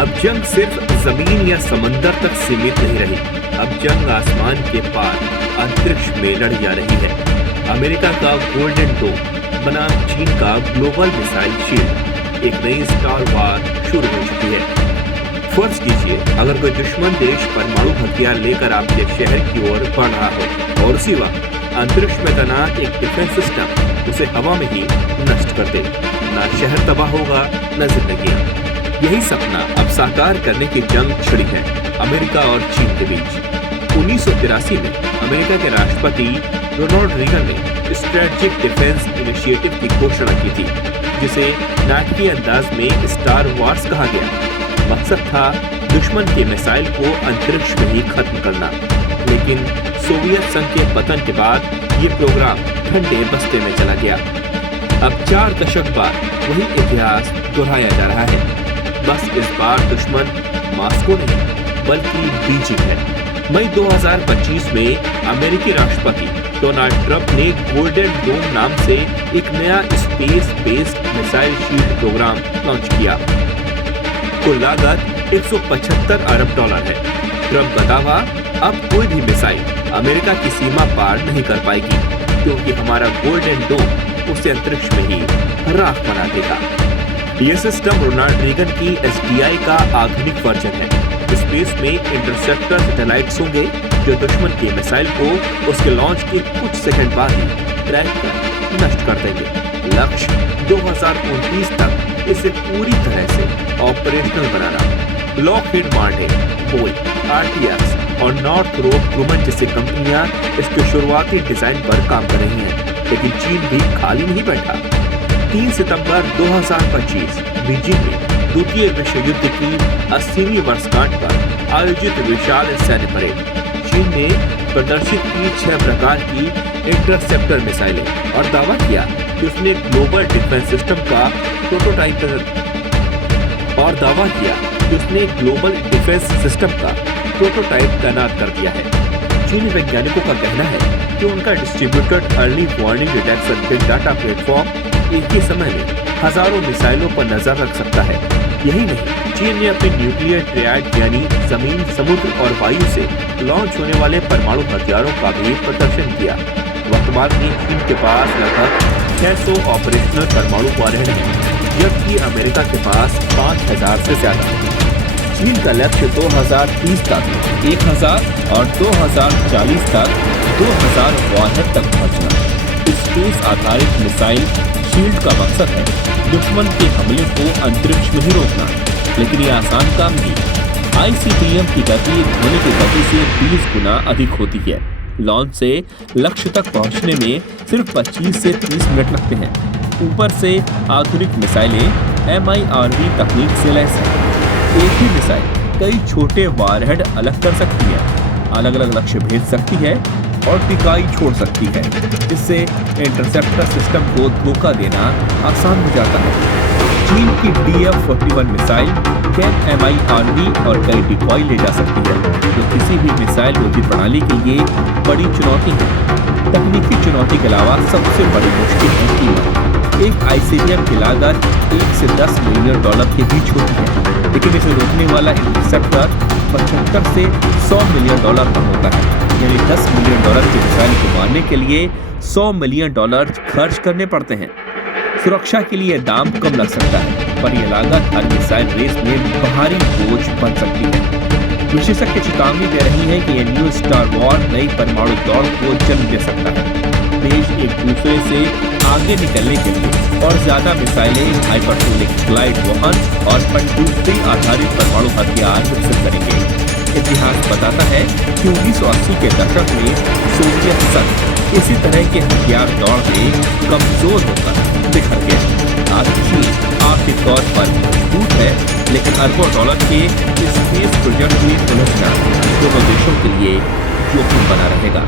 अब जंग सिर्फ जमीन या समंदर तक सीमित नहीं रही, अब जंग आसमान के पार अंतरिक्ष में लड़ी जा रही है। अमेरिका का गोल्डन डोम बनाम चीन का ग्लोबल मिसाइल शील्ड, एक नई स्टार वार शुरू हो चुकी है। फर्ज कीजिए अगर कोई दुश्मन देश परमाणु हथियार लेकर आपके शहर की ओर बढ़ रहा हो और उसी वक्त अंतरिक्ष में तैनात एक डिफेंस सिस्टम उसे हवा में ही नष्ट कर दे, ना शहर तबाह होगा न जिंदगियां। यही सपना अब साकार करने की जंग छिड़ी है अमेरिका और चीन के बीच। 1983 में अमेरिका के राष्ट्रपति रोनाल्ड रीगन ने स्ट्रेटेजिक डिफेंस इनिशिएटिव की घोषणा की थी, जिसे नाटकीय अंदाज में स्टार वार्स कहा गया। मकसद था दुश्मन के मिसाइल को अंतरिक्ष में ही खत्म करना। लेकिन सोवियत संघ के पतन के बाद ये प्रोग्राम ठंडे बस्ते में चला गया। अब 4 दशक बाद वही इतिहास दोहराया जा रहा है। बस इस बार दुश्मन मास्को नहीं बल्कि बीजिंग है। मई 2025 में अमेरिकी राष्ट्रपति डोनाल्ड ट्रंप ने गोल्डन डोम नाम से एक नया space based missile shield program launch किया। कुल लागत 175 अरब डॉलर है। ट्रंप का दावा, अब कोई भी मिसाइल अमेरिका की सीमा पार नहीं कर पाएगी, क्योंकि हमारा गोल्डन डोम उसे अंतरिक्ष में ही राख बना देगा। यह सिस्टम रोनाल्ड रीगन की SDI का आधुनिक वर्जन है। स्पेस में इंटरसेप्टर सैटेलाइट्स होंगे जो दुश्मन के मिसाइल को उसके लॉन्च के कुछ सेकंड बाद ही ट्रैक कर नष्ट कर देंगे। लक्ष्य 2029 तक इसे पूरी तरह से ऑपरेशनल बनाना। लॉकहीड मार्टिन, बोइंग, RTX और नॉर्थरोप ग्रुमन जैसी कंपनियां इसके शुरुआती डिजाइन पर काम कर रही हैं, लेकिन चीन भी खाली नहीं बैठा। 3 सितंबर 2025 बीजिंग में द्वितीय विश्व युद्ध की 80वीं वर्षगांठ पर आयोजित विशाल सैन्य परेड, चीन ने प्रदर्शित की 6 प्रकार की इंटरसेप्टर मिसाइलें और दावा किया कि उसने ग्लोबल डिफेंस सिस्टम का प्रोटोटाइप तैनात कर दिया है। चीनी वैज्ञानिकों का कहना है कि उनका distributed early warning detection big data platform एक ही समय में हजारों मिसाइलों पर नजर रख सकता है। यही नहीं, चीन ने अपने न्यूक्लियर ट्रायड यानी जमीन, समुद्र और वायु से लॉन्च होने वाले परमाणु हथियारों का भी प्रदर्शन किया। वर्तमान में चीन के पास लगभग 600 ऑपरेशनल परमाणु वारहेड हैं, जबकि अमेरिका के पास 5000 से ज्यादा। चीन का लक्ष्य 2030 तक 1000 और 2040 तक 2000 वारहेड तक पहुंचना। स्पेस आधारित मिसाइल शील्ड का मकसद है दुश्मन के हमले को अंतरिक्ष में ही रोकना, लेकिन ये आसान काम नहीं। ICBM की गति ध्वनि की गति से 20 गुना अधिक होती है। लॉन्च से लक्ष्य तक पहुंचने में सिर्फ 25 से 30 मिनट लगते हैं। ऊपर से आधुनिक मिसाइलें MIRV तकनीक से लैस है। एक ही मिसाइल कई छोटे वारहेड अलग कर सकती है, अलग अलग लक्ष्य भेज सकती है और टिकाई छोड़ सकती है। इससे इंटरसेप्टर सिस्टम को धोखा देना आसान हो जाता है। चीन की DF-41 मिसाइल कम MIRV और कई डिकॉय ले जा सकती है, जो किसी भी मिसाइल रोधी प्रणाली के लिए बड़ी चुनौती है। तकनीकी चुनौती के अलावा सबसे बड़ी मुश्किल है कीमत। एक ICBM की लागत 1 से 10 मिलियन डॉलर के बीच होती है, लेकिन इसे रोकने वाला इंटरसेप्टर 75 से 100 मिलियन डॉलर का होता है। यानी 10 मिलियन डॉलर की मिसाइल को मारने के लिए 100 मिलियन डॉलर खर्च करने पड़ते हैं। सुरक्षा के लिए दाम कम लग सकता है, पर यह लागत हर मिसाइल रेस में भारी बोझ बन सकती है। विशेषज्ञ चेतावनी दे रही है कि यह न्यू स्टार वॉर नई परमाणु दौड़ को जन्म दे सकता है। देश एक दूसरे से आगे निकलने के लिए और ज्यादा मिसाइलें, हाइपरसोनिक ग्लाइड वहन और पनडुब्बी आधारित परमाणु हथियार विकसित करेंगे। इतिहास बताता है कि 1980 के दशक में सोवियत संघ इसी तरह के हथियार दौड़ में कमजोर होकर बिखर गया। आज चीन आर्थिक तौर पर मजबूत है, लेकिन अरबों डॉलर के स्पेस प्रोजेक्ट में उलझना दोनों देशों के लिए जोखिम बना रहेगा।